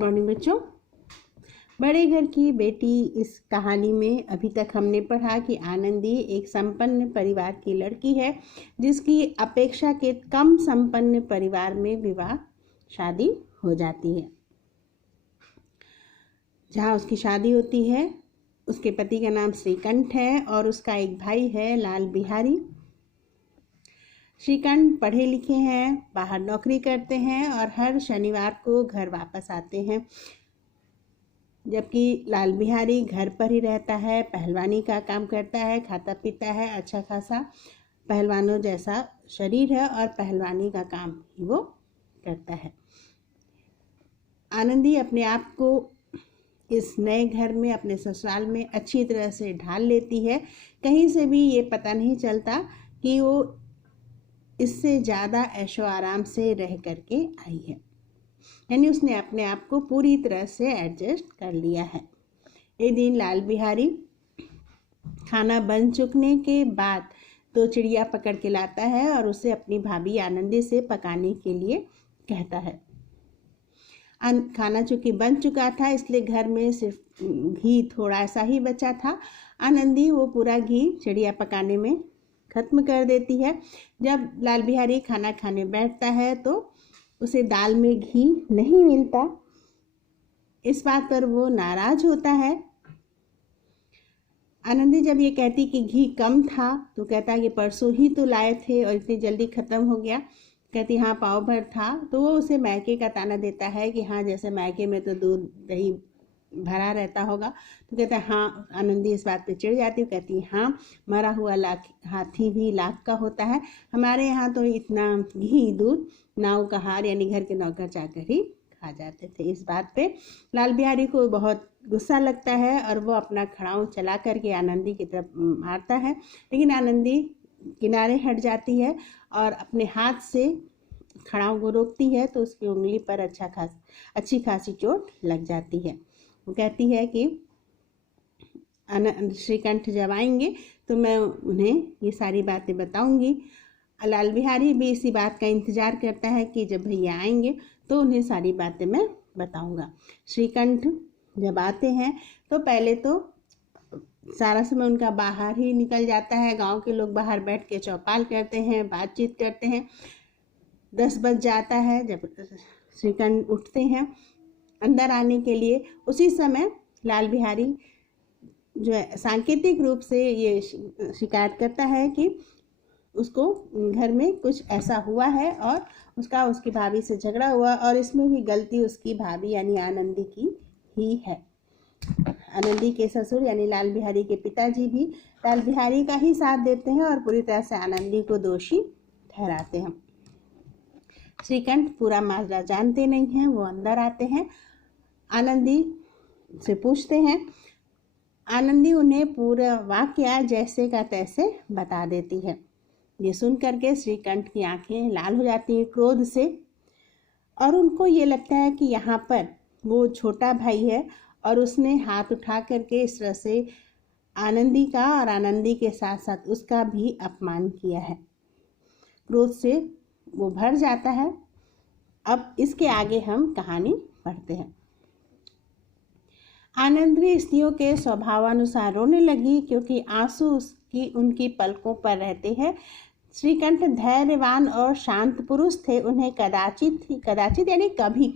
Good morning बच्चों। बड़े घर की बेटी इस कहानी में अभी तक हमने पढ़ा कि आनंदी एक संपन्न परिवार की लड़की है जिसकी अपेक्षा के कम संपन्न परिवार में विवाह शादी हो जाती है। जहाँ उसकी शादी होती है उसके पति का नाम श्रीकंठ है और उसका एक भाई है लाल बिहारी। श्रीकंठ पढ़े लिखे हैं, बाहर नौकरी करते हैं और हर शनिवार को घर वापस आते हैं, जबकि लाल बिहारी घर पर ही रहता है, पहलवानी का काम करता है, खाता पीता है, अच्छा खासा पहलवानों जैसा शरीर है और पहलवानी का काम ही वो करता है। आनंदी अपने आप को इस नए घर में, अपने ससुराल में अच्छी तरह से ढाल लेती है। कहीं से भी ये पता नहीं चलता कि वो इससे ज़्यादा ऐशो आराम से रह करके आई है, यानी उसने अपने आप को पूरी तरह से एडजस्ट कर लिया है। एक दिन लाल बिहारी खाना बन चुकने के बाद तो चिड़िया पकड़ के लाता है और उसे अपनी भाभी आनंदी से पकाने के लिए कहता है। खाना चूँकि बन चुका था इसलिए घर में सिर्फ घी थोड़ा सा ही बचा था। आनंदी वो पूरा घी चिड़िया पकाने में ख़त्म कर देती है। जब लाल बिहारी खाना खाने बैठता है तो उसे दाल में घी नहीं मिलता। इस बात पर वो नाराज होता है। आनंदी जब ये कहती कि घी कम था तो कहता कि परसों ही तो लाए थे और इतनी जल्दी ख़त्म हो गया। कहती हाँ पाव भर था। तो वो उसे मैके का ताना देता है कि हाँ जैसे मैके में तो दूध दही भरा रहता होगा। तो कहता है हाँ। आनंदी इस बात पे चिढ़ जाती है, कहती है हाँ मरा हुआ हाथी भी लाख का होता है, हमारे यहाँ तो इतना घी दूध नाव का हार यानी घर के नौकर चाकर ही खा जाते थे। इस बात पे लाल बिहारी को बहुत गुस्सा लगता है और वो अपना खड़ाऊ चला करके आनंदी की तरफ मारता है, लेकिन आनंदी किनारे हट जाती है और अपने हाथ से खड़ाऊ को रोकती है तो उसकी उंगली पर अच्छी खासी चोट लग जाती है। वो कहती है कि श्रीकंठ जब आएंगे तो मैं उन्हें ये सारी बातें बताऊंगी। लाल बिहारी भी इसी बात का इंतज़ार करता है कि जब भैया आएंगे तो उन्हें सारी बातें मैं बताऊंगा। श्रीकंठ जब आते हैं तो पहले तो सारा समय उनका बाहर ही निकल जाता है। गांव के लोग बाहर बैठ के चौपाल करते हैं, बातचीत करते हैं। 10 बज जाता है जब श्रीकंठ उठते हैं अंदर आने के लिए। उसी समय लाल बिहारी जो है सांकेतिक रूप से ये शिकायत करता है कि उसको घर में कुछ ऐसा हुआ है और उसकी भाभी से झगड़ा हुआ और इसमें भी गलती उसकी भाभी यानी आनंदी की ही है। आनंदी के ससुर यानी लाल बिहारी के पिताजी भी लाल बिहारी का ही साथ देते हैं और पूरी तरह से आनंदी को दोषी ठहराते हैं। श्रीकंठ पूरा माजरा जानते नहीं हैं। वो अंदर आते हैं, आनंदी से पूछते हैं। आनंदी उन्हें पूरा वाकया जैसे का तैसे बता देती है। ये सुन करके श्रीकंठ की आंखें लाल हो जाती हैं क्रोध से और उनको ये लगता है कि यहाँ पर वो छोटा भाई है और उसने हाथ उठा करके इस तरह से आनंदी का और आनंदी के साथ साथ उसका भी अपमान किया है। क्रोध से वो भर जाता है। अब इसके आगे हम कहानी पढ़ते हैं। आनंदी स्त्रियों के स्वभावानुसार रोने लगी क्योंकि आंसू उनकी पलकों पर रहते हैं। श्रीकंठ धैर्यवान और शांत पुरुष थे। उन्हें कदाचित यानी कभी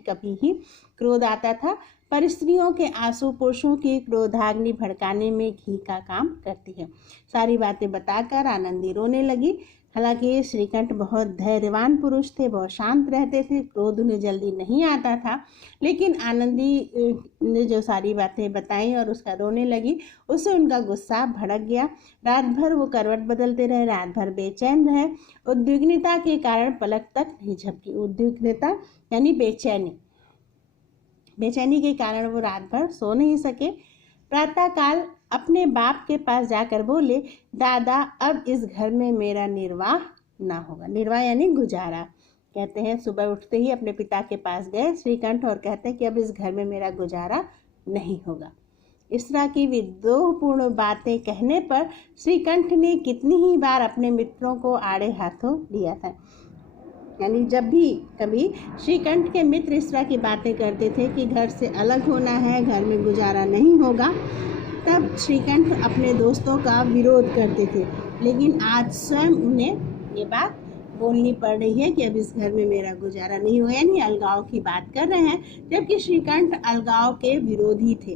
कभी ही क्रोध आता था, पर स्त्रियों के आंसू पुरुषों की क्रोधाग्नि भड़काने में घी का काम करती है। सारी बातें बताकर आनंदी रोने लगी। हालांकि श्रीकंठ बहुत धैर्यवान पुरुष थे, बहुत शांत रहते थे, क्रोध उन्हें जल्दी नहीं आता था, लेकिन आनंदी ने जो सारी बातें बताई और उसका रोने लगी उससे उनका गुस्सा भड़क गया। रात भर वो करवट बदलते रहे, रात भर बेचैन रहे। उद्विग्नता के कारण पलक तक नहीं झपकी। उद्विग्नता यानी बेचैनी के कारण वो रात भर सो नहीं सके। प्रातःकाल अपने बाप के पास जाकर बोले, दादा अब इस घर में मेरा निर्वाह ना होगा। निर्वाह यानी गुजारा। कहते हैं सुबह उठते ही अपने पिता के पास गए श्रीकंठ और कहते हैं कि अब इस घर में मेरा गुजारा नहीं होगा। इस तरह की विद्रोहपूर्ण बातें कहने पर श्रीकंठ ने कितनी ही बार अपने मित्रों को आड़े हाथों लिया था। यानी जब भी कभी श्रीकंठ के मित्र इस तरह की बातें करते थे कि घर से अलग होना है, घर में गुजारा नहीं होगा, तब श्रीकंठ अपने दोस्तों का विरोध करते थे। लेकिन आज स्वयं उन्हें ये बात बोलनी पड़ रही है कि अब इस घर में मेरा गुजारा नहीं होगा, यानी अलगाव की बात कर रहे हैं, जबकि श्रीकंठ अलगाव के विरोधी थे।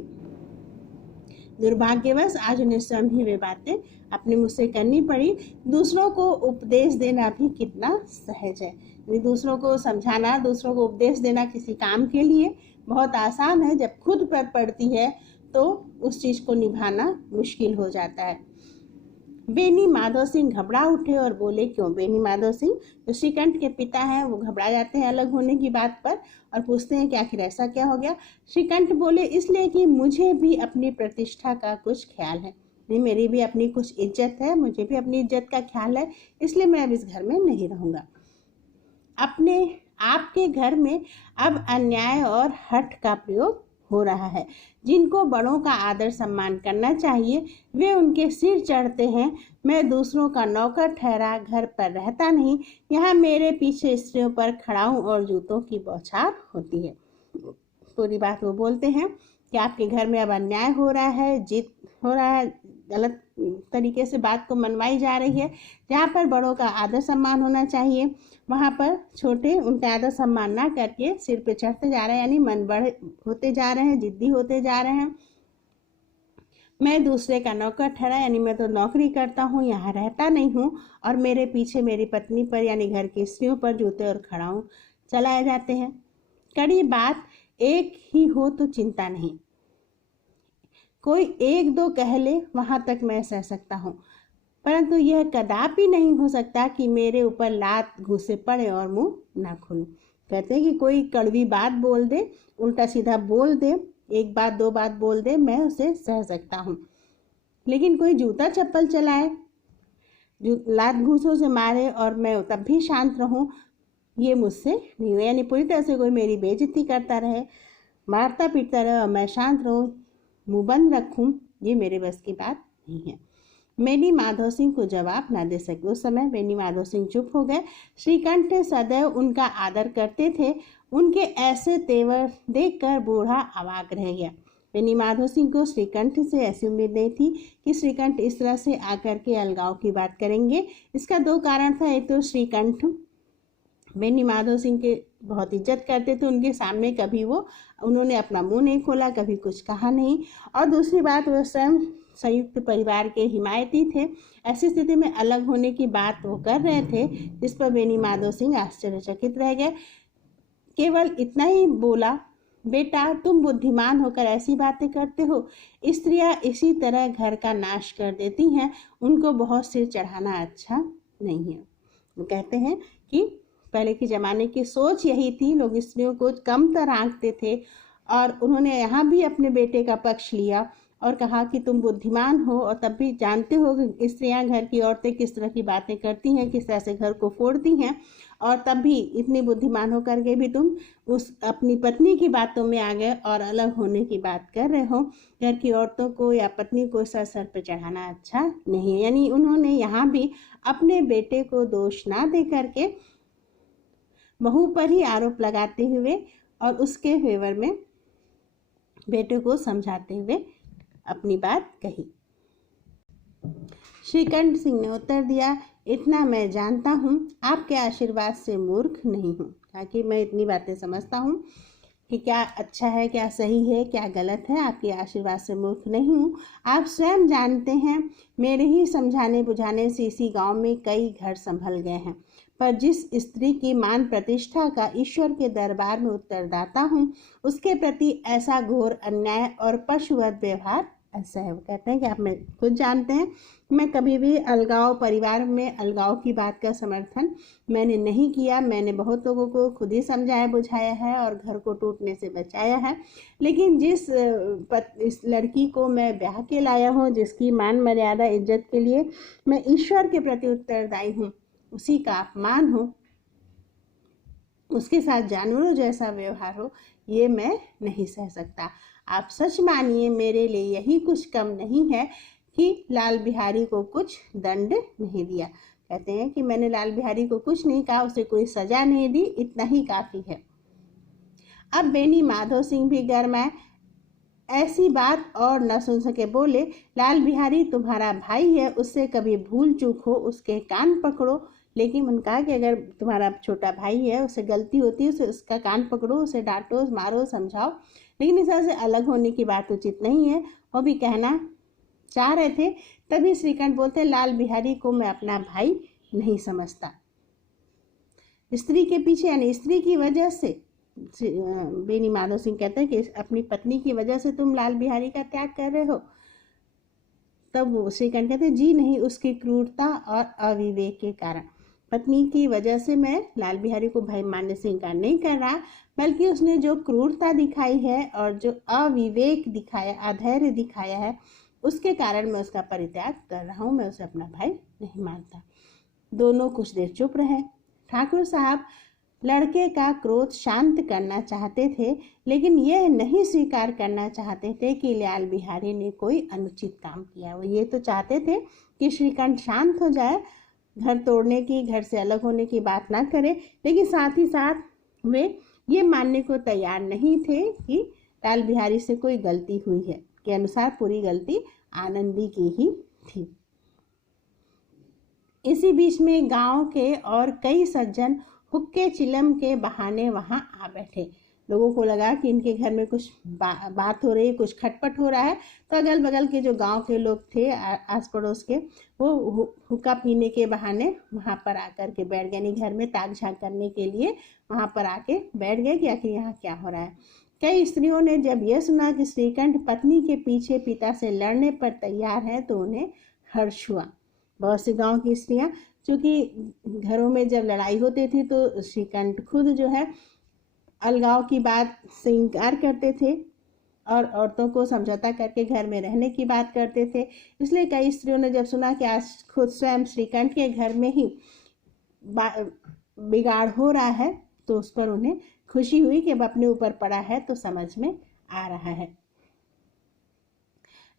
दुर्भाग्यवश आज उन्हें स्वयं ही वे बातें अपने मुँह से करनी पड़ी। दूसरों को उपदेश देना भी कितना सहज है, दूसरों को समझाना, दूसरों को उपदेश देना किसी काम के लिए बहुत आसान है। जब खुद पर पड़ती है तो उस चीज़ को निभाना मुश्किल हो जाता है। बेनी माधव सिंह घबरा उठे और बोले, क्यों? बेनी माधव सिंह जो श्रीकंठ के पिता हैं, वो घबरा जाते हैं अलग होने की बात पर और पूछते हैं कि आखिर ऐसा क्या हो गया। श्रीकंठ बोले, इसलिए कि मुझे भी अपनी प्रतिष्ठा का कुछ ख्याल है, नहीं, मेरी भी अपनी कुछ इज्जत है, मुझे भी अपनी इज्जत का ख्याल है, इसलिए मैं अब इस घर में नहीं रहूँगा। अपने आपके घर में अब अन्याय और हठ का प्रयोग हो रहा है। जिनको बड़ों का आदर सम्मान करना चाहिए वे उनके सिर चढ़ते हैं। मैं दूसरों का नौकर ठहरा घर पर रहता नहीं, यहाँ मेरे पीछे स्त्रियों पर खड़ा हूँ और जूतों की बौछार होती है। पूरी बात वो बोलते हैं कि आपके घर में अब अन्याय हो रहा है, जीत हो रहा है, गलत तरीके से बात को मनवाई जा रही है। जहाँ पर बड़ों का आदर सम्मान होना चाहिए वहाँ पर छोटे उनका आदर सम्मान ना करके सिर पे चढ़ते जा रहे हैं, यानी मन बढ़ होते जा रहे हैं, जिद्दी होते जा रहे हैं। मैं दूसरे का नौकर ठहरा, यानी मैं तो नौकरी करता हूँ, यहाँ रहता नहीं हूँ, और मेरे पीछे मेरी पत्नी पर यानी घर की स्त्रियों पर जूते और खड़ाऊँ चलाए जाते हैं। कड़ी बात एक ही हो तो चिंता नहीं, कोई एक दो कह ले वहाँ तक मैं सह सकता हूँ, परंतु यह कदापि नहीं हो सकता कि मेरे ऊपर लात घूसे पड़े और मुंह ना खुलूं। कहते हैं कि कोई कड़वी बात बोल दे, उल्टा सीधा बोल दे, एक बात दो बात बोल दे, मैं उसे सह सकता हूँ, लेकिन कोई जूता चप्पल चलाए, लात घूसों से मारे और मैं तब भी शांत रहूं, ये मुझसे नहीं हो। यानी पूरी तरह से कोई मेरी बेइज्जती करता रहे, मारता पीटता रहे और मैं शांत रहूं, मुंह बंद रखूं, ये मेरे बस की बात नहीं है। बेनी माधव सिंह को जवाब न दे सके। उस समय बेनी माधव सिंह चुप हो गए। श्रीकंठ सदैव उनका आदर करते थे, उनके ऐसे तेवर देखकर बूढ़ा अवाक रह गया। बेनी माधव सिंह को श्रीकंठ से ऐसी उम्मीद नहीं थी कि श्रीकंठ इस तरह से आकर के अलगाव की बात करेंगे। इसका दो कारण था। एक तो श्रीकंठ बेनी माधव सिंह के बहुत इज्जत करते थे, उनके सामने कभी उन्होंने अपना मुंह नहीं खोला, कभी कुछ कहा नहीं, और दूसरी बात वो स्वयं संयुक्त परिवार के हिमायती थे। ऐसी स्थिति में अलग होने की बात वो कर रहे थे, जिस पर बेनी माधव सिंह आश्चर्यचकित रह गए। केवल इतना ही बोला, बेटा तुम बुद्धिमान होकर ऐसी बातें करते हो, स्त्रियां इसी तरह घर का नाश कर देती हैं, उनको बहुत सिर चढ़ाना अच्छा नहीं है। वो कहते हैं कि पहले के ज़माने की सोच यही थी, लोग स्त्रियों को कम तर आंकते थे, और उन्होंने यहाँ भी अपने बेटे का पक्ष लिया और कहा कि तुम बुद्धिमान हो और तब भी जानते हो कि स्त्रियाँ, घर की औरतें किस तरह की बातें करती हैं, किस तरह से घर को फोड़ती हैं, और तब भी इतनी बुद्धिमान होकर के भी तुम उस अपनी पत्नी की बातों में आ गए और अलग होने की बात कर रहे हो। घर की औरतों को या पत्नी को सर पर चढ़ाना अच्छा नहीं है। यानी उन्होंने यहाँ भी अपने बेटे को दोष ना दे करके बहू पर ही आरोप लगाते हुए और उसके फेवर में बेटे को समझाते हुए अपनी बात कही। श्रीकंठ सिंह ने उत्तर दिया, इतना मैं जानता हूँ, आपके आशीर्वाद से मूर्ख नहीं हूँ, ताकि मैं इतनी बातें समझता हूँ कि क्या अच्छा है, क्या सही है, क्या गलत है, आपके आशीर्वाद से मूर्ख नहीं हूँ। आप स्वयं जानते हैं, मेरे ही समझाने बुझाने से इसी गांव में कई घर संभल गए हैं, पर जिस स्त्री की मान प्रतिष्ठा का ईश्वर के दरबार में उत्तरदाता हूँ, उसके प्रति ऐसा घोर अन्याय और पशुवत व्यवहार ऐसा है। वो कहते हैं कि आप मैं खुद जानते हैं, मैं कभी भी अलगाव, परिवार में अलगाव की बात का समर्थन मैंने नहीं किया। मैंने बहुत लोगों को खुद ही समझाया बुझाया है और घर को टूटने से बचाया है, लेकिन इस लड़की को मैं ब्याह के लाया हूँ, जिसकी मान मर्यादा इज्जत के लिए मैं ईश्वर के प्रति उत्तरदायी हूँ, उसी का अपमान हो, उसके साथ जानवरों जैसा व्यवहार हो, ये मैं नहीं सह सकता। आप सच मानिए, मेरे लिए यही कुछ कम नहीं है कि लाल बिहारी को कुछ दंड नहीं दिया। कहते हैं कि मैंने लाल बिहारी को कुछ नहीं कहा, उसे कोई सजा नहीं दी, इतना ही काफ़ी है। अब बेनी माधो सिंह भी गरमाए, ऐसी बात और न सुन सके, बोले, लाल बिहारी तुम्हारा भाई है, उससे कभी भूल चूक हो उसके कान पकड़ो। लेकिन उन्होंने कहा कि अगर तुम्हारा छोटा भाई है, उससे गलती होती है, उसे उसका कान पकड़ो, उसे डांटो, मारो, समझाओ, लेकिन इस तरह से अलग होने की बात उचित नहीं है। वो भी कहना चाह रहे थे, तभी श्रीकंठ बोलते, लाल बिहारी को मैं अपना भाई नहीं समझता। स्त्री के पीछे यानी स्त्री की वजह से, बेनी माधव सिंह कहते हैं कि अपनी पत्नी की वजह से तुम लाल बिहारी का त्याग कर रहे हो। तब वो श्रीकंठ कहते हैं, जी नहीं, उसकी क्रूरता और अविवेक के कारण। पत्नी की वजह से मैं लाल बिहारी को भाई मानने से इनकार नहीं कर रहा, बल्कि उसने जो क्रूरता दिखाई है और जो अविवेक दिखाया, अधैर्य दिखाया है, उसके कारण मैं उसका परित्याग कर रहा हूँ, मैं उसे अपना भाई नहीं मानता। दोनों कुछ देर चुप रहे। ठाकुर साहब लड़के का क्रोध शांत करना चाहते थे, लेकिन यह नहीं स्वीकार करना चाहते थे कि लाल बिहारी ने कोई अनुचित काम किया। वो ये तो चाहते थे कि श्रीकंठ शांत हो जाए, घर तोड़ने की, घर से अलग होने की बात ना करे, लेकिन साथ ही साथ वे ये मानने को तैयार नहीं थे कि लाल बिहारी से कोई गलती हुई है। के अनुसार पूरी गलती आनंदी की ही थी। इसी बीच में गांव के और कई सज्जन हुक्के चिलम के बहाने वहां आ बैठे। लोगों को लगा कि इनके घर में कुछ बात हो रही है, कुछ खटपट हो रहा है, तो अगल बगल के जो गांव के लोग थे, आस पड़ोस के, वो हुक्का पीने के बहाने वहां पर आकर के बैठ गए, यानी घर में ताक झांक करने के लिए वहां पर आके बैठ गए कि आखिर यहाँ क्या हो रहा है। कई स्त्रियों ने जब यह सुना कि श्रीकंठ पत्नी के पीछे पिता से लड़ने पर तैयार है, तो उन्हें हर्ष हुआ। बहुत से गांव की स्त्रियां, चूँकि घरों में जब लड़ाई होती थी तो श्रीकंठ खुद जो है अलगाव की बात से इनकार करते थे और औरतों को समझौता करके घर में रहने की बात करते थे। इसलिए कई स्त्रियों ने जब सुना कि आज खुद स्वयं श्रीकंठ के घर में ही बिगाड़ हो रहा है, तो उस पर उन्हें खुशी हुई कि अब अपने ऊपर पड़ा है तो समझ में आ रहा है।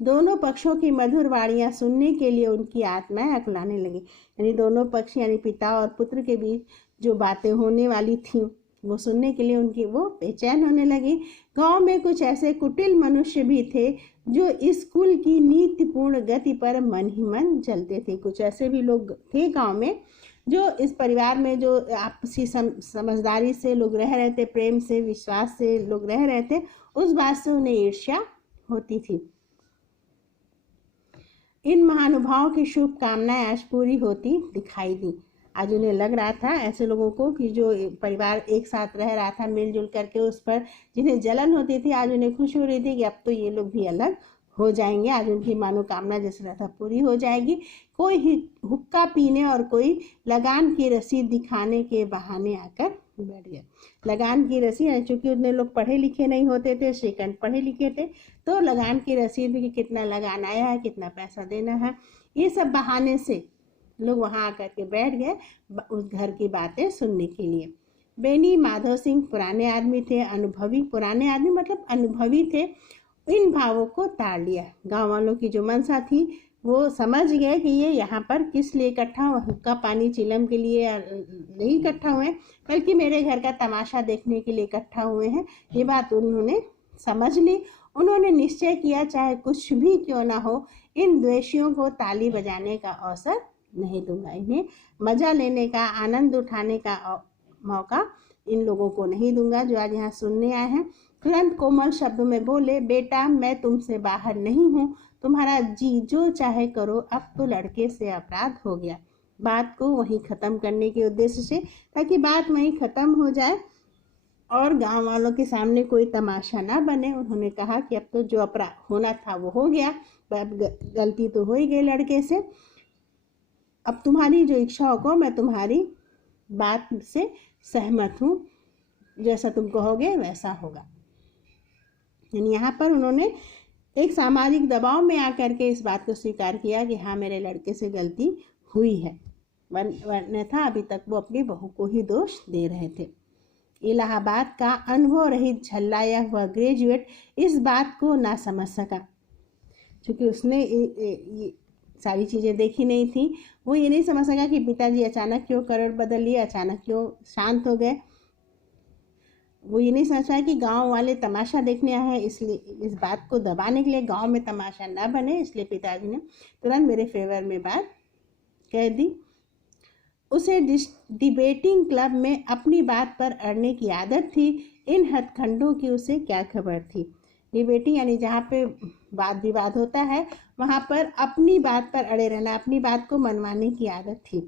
दोनों पक्षों की मधुर वाणियां सुनने के लिए उनकी आत्माएं अकुलाने लगी। यानी दोनों पक्ष यानी पिता और पुत्र के बीच जो बातें होने वाली थीं, वो सुनने के लिए उनकी वो बेचैन होने लगी। गांव में कुछ ऐसे कुटिल मनुष्य भी थे जो इस कुल की नीतिपूर्ण गति पर मन ही मन चलते थे। कुछ ऐसे भी लोग थे गांव में जो इस परिवार में जो आपसी समझदारी से लोग रह रहे थे, प्रेम से, विश्वास से लोग रह रहे थे, उस बात से उन्हें ईर्ष्या होती थी। इन महानुभावों की शुभ कामनाएं आज पूरी होती दिखाई दी। आज उन्हें लग रहा था ऐसे लोगों को कि जो परिवार एक साथ रह रहा था मिलजुल करके, उस पर जिन्हें जलन होती थी, आज उन्हें खुशी हो रही थी कि अब तो ये लोग भी अलग हो जाएंगे। आज उनकी मनोकामना जैसे रहा था पूरी हो जाएगी। कोई हुक्का पीने और कोई लगान की रसीद दिखाने के बहाने आकर बैठ गया। लगान की रसीद, चूंकि उतने लोग पढ़े लिखे नहीं होते थे, श्रीकंठ पढ़े लिखे थे, तो लगान की रसीद कि कितना लगान आया है, कितना पैसा देना है, ये सब बहाने से लोग वहां आकर के बैठ गए उस घर की बातें सुनने के लिए। बेनी माधव सिंह पुराने आदमी थे, अनुभवी, पुराने आदमी मतलब अनुभवी थे। इन भावों को ताड़ लिया। गांव वालों की जो मनसा थी वो समझ गए कि ये यहाँ पर किस लिए इकट्ठा हुआ, हुक्का पानी चिलम के लिए नहीं इकट्ठा हुए, बल्कि मेरे घर का तमाशा देखने के लिए इकट्ठा हुए हैं। ये बात उन्होंने समझ ली। उन्होंने निश्चय किया, चाहे कुछ भी क्यों ना हो, इन द्वेषियों को ताली बजाने का अवसर नहीं दूंगा। इन्हें मजा लेने का, आनंद उठाने का मौका इन लोगों को नहीं दूंगा जो आज यहाँ सुनने आए हैं। तुरंत कोमल शब्दों में बोले, बेटा मैं तुमसे बाहर नहीं हूँ, तुम्हारा जी जो चाहे करो, अब तो लड़के से अपराध हो गया। बात को वहीं ख़त्म करने के उद्देश्य से, ताकि बात वहीं ख़त्म हो जाए और गांव वालों के सामने कोई तमाशा ना बने, उन्होंने कहा कि अब तो जो अपराध होना था वो हो गया, गलती तो हो ही गई लड़के से, अब तुम्हारी जो इच्छा हो, मैं तुम्हारी बात से सहमत हूँ, जैसा तुम कहोगे वैसा होगा। यानी यहाँ पर उन्होंने एक सामाजिक दबाव में आकर के इस बात को स्वीकार किया कि हाँ मेरे लड़के से गलती हुई है, वरना था अभी तक वो अपनी बहू को ही दोष दे रहे थे। इलाहाबाद का अनुभव रहित झल्लाया हुआ ग्रेजुएट इस बात को ना समझ सका, क्योंकि उसने सारी चीज़ें देखी नहीं थी। वो ये नहीं समझ सका कि पिताजी अचानक क्यों करवट बदल लिए, अचानक क्यों शांत हो गए। वो ये नहीं समझ पाया कि गांव वाले तमाशा देखने आए हैं, इसलिए इस बात को दबाने के लिए गांव में तमाशा ना बने, इसलिए पिताजी ने तुरंत मेरे फेवर में बात कह दी। उसे डिबेटिंग क्लब में अपनी बात पर अड़ने की आदत थी। इन हथखंडों की उसे क्या खबर थी। डिबेटिंग यानी जहाँ पे वाद विवाद होता है, वहाँ पर अपनी बात पर अड़े रहना, अपनी बात को मनवाने की आदत थी।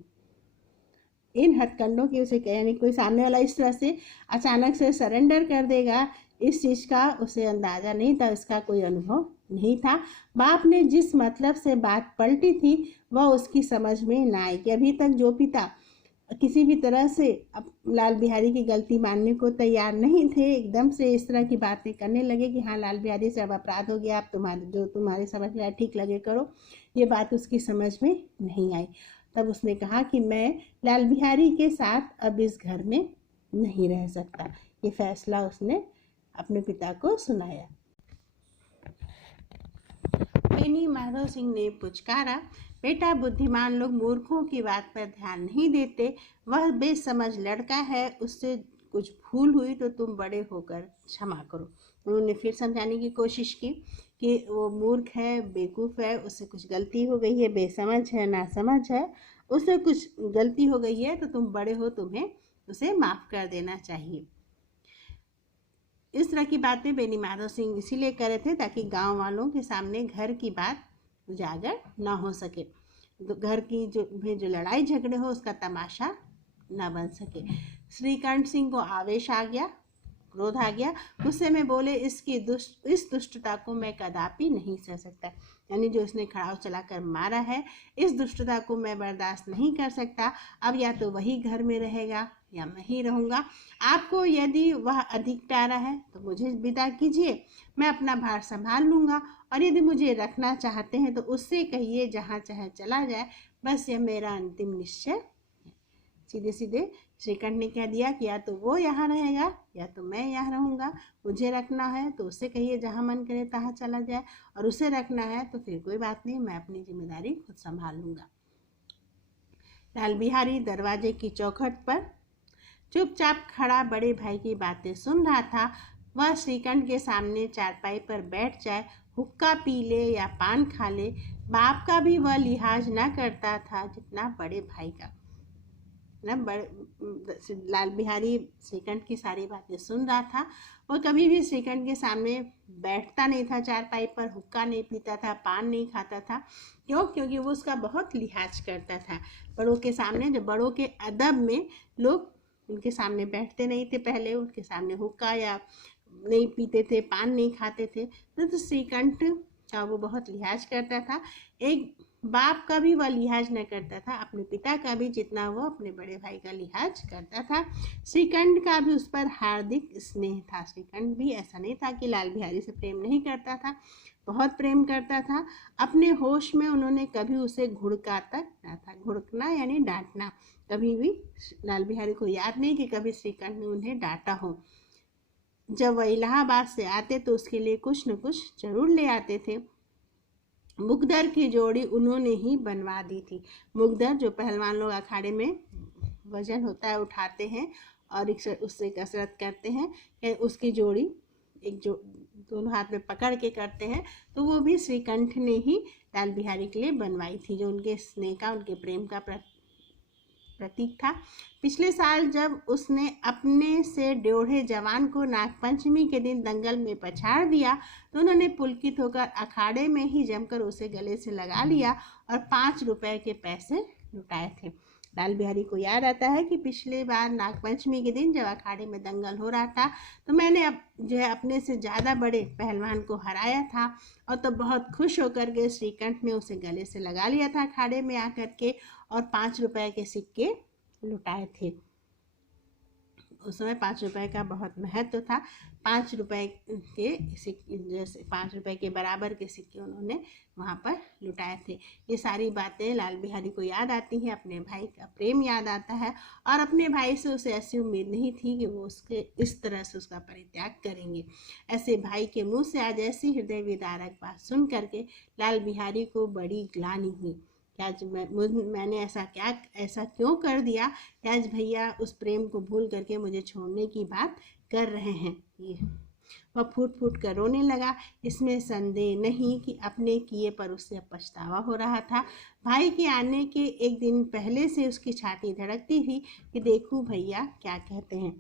इन हथकंडों की उसे यानी कोई सामने वाला इस तरह से अचानक से सरेंडर कर देगा, इस चीज़ का उसे अंदाज़ा नहीं था, इसका कोई अनुभव नहीं था। बाप ने जिस मतलब से बात पलटी थी वह उसकी समझ में ना आई कि अभी तक जो पिता किसी भी तरह से अब लाल बिहारी की गलती मानने को तैयार नहीं थे, एकदम से इस तरह की बातें करने लगे कि हाँ लाल बिहारी से अब अपराध हो गया, आप तुम्हारे समझ में ठीक लगे करो, ये बात उसकी समझ में नहीं आई। तब उसने कहा कि मैं लाल बिहारी के साथ अब इस घर में नहीं रह सकता। ये फैसला उसने अपने पिता को सुनाया। बेनी माधव सिंह ने पुचकारा, बेटा बुद्धिमान लोग मूर्खों की बात पर ध्यान नहीं देते, वह बेसमझ लड़का है, उससे कुछ भूल हुई तो तुम बड़े होकर क्षमा करो। उन्होंने फिर समझाने की कोशिश की कि वो मूर्ख है, बेवकूफ़ है, उससे कुछ गलती हो गई है, बेसमझ है, नासमझ है, उससे कुछ गलती हो गई है तो तुम बड़े हो, तुम्हें उसे माफ़ कर देना चाहिए। इस तरह की बातें बेनी माधव सिंह इसीलिए कर रहे थे ताकि गांव वालों के सामने घर की बात उजागर ना हो सके, तो घर की जो लड़ाई झगड़े हो उसका तमाशा ना बन सके। श्रीकंठ सिंह को आवेश आ गया, क्रोध आ गया, गुस्से में बोले, इस दुष्टता को मैं कदापि नहीं सह सकता। यानी जो इसने खड़ाव चलाकर मारा है, इस दुष्टता को मैं बर्दाश्त नहीं कर सकता। अब या तो वही घर में रहेगा या मैं ही रहूँगा। आपको यदि वह अधिक प्यारा है तो मुझे विदा कीजिए, मैं अपना भार संभाल लूँगा, और यदि मुझे रखना चाहते हैं तो उससे कहिए जहाँ चाहे चला जाए, बस यह मेरा अंतिम निश्चय है। सीधे सीधे श्रीकंठ ने कह दिया कि या तो वो यहाँ रहेगा या तो मैं यहाँ रहूँगा। मुझे रखना है तो उससे कहिए जहाँ मन करे तहाँ चला जाए, और उसे रखना है तो फिर कोई बात नहीं, मैं अपनी जिम्मेदारी खुद संभाल लूँगा। लाल बिहारी दरवाजे की चौखट पर चुपचाप खड़ा बड़े भाई की बातें सुन रहा था। वह श्रीकंठ के सामने चारपाई पर बैठ जाए, हुक्का पी ले या पान खा ले, बाप का भी वह लिहाज न करता था जितना बड़े भाई का। लाल बिहारी श्रीकंठ की सारी बातें सुन रहा था। वो कभी भी श्रीकंठ के सामने बैठता नहीं था चारपाई पर, हुक्का नहीं पीता था, पान नहीं खाता था। क्यों? क्योंकि वो उसका बहुत लिहाज करता था। बड़ों के सामने, जो बड़ों के अदब में लोग उनके सामने बैठते नहीं थे, पहले उनके सामने हुक्का या नहीं पीते थे, पान नहीं खाते थे, तो श्रीकंठ का वो बहुत लिहाज करता था। एक बाप का भी वह लिहाज न करता था, अपने पिता का भी जितना वो अपने बड़े भाई का लिहाज करता था। श्रीकंठ का भी उस पर हार्दिक स्नेह था। श्रीकंठ भी ऐसा नहीं था कि लाल बिहारी से प्रेम नहीं करता था, बहुत प्रेम करता था। अपने होश में उन्होंने कभी उसे घुड़का तक ना था। घुड़कना यानी डांटना, कभी भी लाल बिहारी को याद नहीं कि कभी श्रीकंठ ने उन्हें डांटा हो। जब वह इलाहाबाद से आते तो उसके लिए कुछ न कुछ जरूर ले आते थे। मुकदर की जोड़ी उन्होंने ही बनवा दी थी। मुकदर जो पहलवान लोग अखाड़े में वजन होता है उठाते हैं और उससे कसरत करते हैं, उसकी जोड़ी एक जो दोनों हाथ में पकड़ के करते हैं, तो वो भी श्रीकंठ ने ही लाल बिहारी के लिए बनवाई थी, जो उनके स्नेह का, उनके प्रेम का प्रतीक था। पिछले साल जब उसने अपने से ड्योढ़े जवान को नागपंचमी के दिन दंगल में पछाड़ दिया तो उन्होंने पुलकित होकर अखाड़े में ही जमकर उसे गले से लगा लिया और 5 रुपए के पैसे लुटाए थे। लाल बिहारी को याद आता है कि पिछले बार नागपंचमी के दिन जब अखाड़े में दंगल हो रहा था तो मैंने अब जो है अपने से ज़्यादा बड़े पहलवान को हराया था, और तो बहुत खुश होकर के श्रीकंठ ने उसे गले से लगा लिया था अखाड़े में आकर के, और 5 रुपए के सिक्के लुटाए थे। उस समय 5 रुपए का बहुत महत्व था। 5 रुपए के सिक्के, जैसे 5 रुपए के बराबर के सिक्के उन्होंने वहाँ पर लुटाए थे। ये सारी बातें लाल बिहारी को याद आती हैं, अपने भाई का प्रेम याद आता है, और अपने भाई से उसे ऐसी उम्मीद नहीं थी कि वो उसके इस तरह से उसका परित्याग करेंगे। ऐसे भाई के मुँह से आज ऐसी हृदय विदारक बात सुन करके लाल बिहारी को बड़ी ग्लानि हुई। आज मैंने ऐसा क्यों कर दिया कि आज भैया उस प्रेम को भूल करके मुझे छोड़ने की बात कर रहे हैं। ये वह फूट फूट कर रोने लगा। इसमें संदेह नहीं कि अपने किए पर उससे पछतावा हो रहा था। भाई के आने के एक दिन पहले से उसकी छाती धड़कती थी कि देखूं भैया क्या कहते हैं।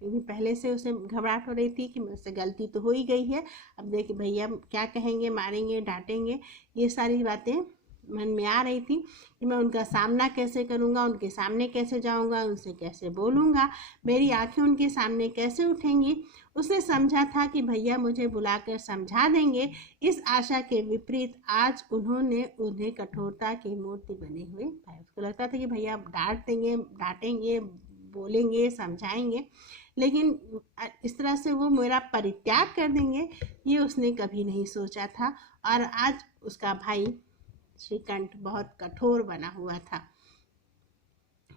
एक दिन पहले से उसे घबराहट हो रही थी कि मुझसे गलती तो हो ही गई है, अब देखिए भैया क्या कहेंगे, मारेंगे, डांटेंगे। ये सारी बातें मन में आ रही थी कि मैं उनका सामना कैसे करूँगा, उनके सामने कैसे जाऊँगा, उनसे कैसे बोलूँगा, मेरी आंखें उनके सामने कैसे उठेंगी। उसने समझा था कि भैया मुझे बुलाकर समझा देंगे। इस आशा के विपरीत आज उन्होंने उन्हें कठोरता की मूर्ति बने हुए पाया। उसको लगता था कि भैया डांटेंगे, बोलेंगे, समझाएंगे, लेकिन इस तरह से वो मेरा परित्याग कर देंगे, ये उसने कभी नहीं सोचा था। और आज उसका भाई श्रीकंठ बहुत कठोर बना हुआ था।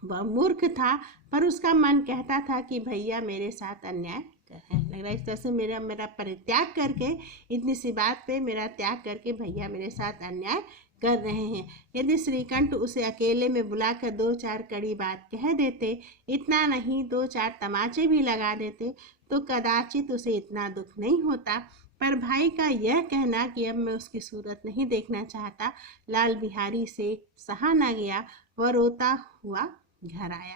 वह मूर्ख था, पर उसका मन कहता था कि भैया मेरे साथ अन्याय कर है। लग रहा है इस तरह से मेरा परित्याग करके, इतनी सी बात पे मेरा त्याग करके भैया मेरे साथ अन्याय कर रहे हैं। यदि श्रीकंठ उसे अकेले में बुलाकर 2-4 कड़ी बात कह देते, इतना नहीं 2-4 तमाचे भी लगा देते, तो कदाचित उसे इतना दुख नहीं होता। पर भाई का यह कहना कि अब मैं उसकी सूरत नहीं देखना चाहता, लाल बिहारी से सहा न गया। वह रोता हुआ घर आया,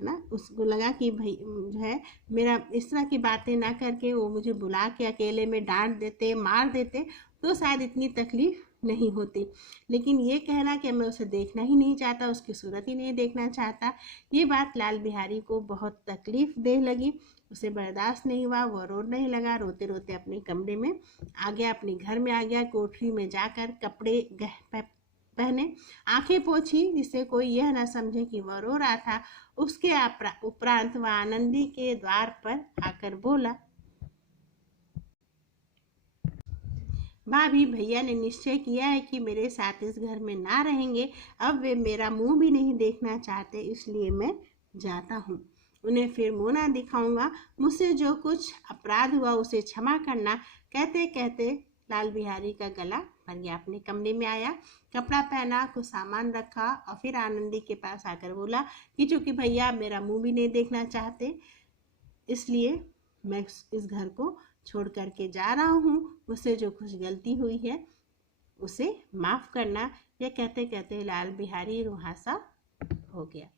है ना। उसको लगा कि भाई जो है मेरा इस तरह की बातें ना करके वो मुझे बुला के अकेले में डांट देते, मार देते, तो शायद इतनी तकलीफ नहीं होती। लेकिन ये कहना कि मैं उसे देखना ही नहीं चाहता, उसकी सूरत ही नहीं देखना चाहता, ये बात लाल बिहारी को बहुत तकलीफ दे लगी। उसे बर्दाश्त नहीं हुआ, वह रोने लगा। रोते रोते अपने कमरे में आ गया, अपने घर में आ गया। कोठरी में जाकर कपड़े पहने, आंखें पोंछी, जिससे कोई यह न समझे कि वह रो रहा था। उसके उपरांत वह आनंदी के द्वार पर आकर बोला, भाभी भैया ने निश्चय किया है कि मेरे साथ इस घर में ना रहेंगे। अब वे मेरा मुंह भी नहीं देखना चाहते, इसलिए मैं जाता हूँ। उन्हें फिर मुँह ना दिखाऊंगा। मुझसे जो कुछ अपराध हुआ उसे क्षमा करना। कहते कहते लाल बिहारी का गला भर गया। अपने कमरे में आया, कपड़ा पहना, कुछ सामान रखा और फिर आनंदी के पास आकर बोला कि चूंकि भैया मेरा मुंह भी नहीं देखना चाहते, इसलिए मैं इस घर को छोड़ करके जा रहा हूँ। मुझसे जो कुछ गलती हुई है उसे माफ़ करना। यह कहते कहते लाल बिहारी रुहासा हो गया।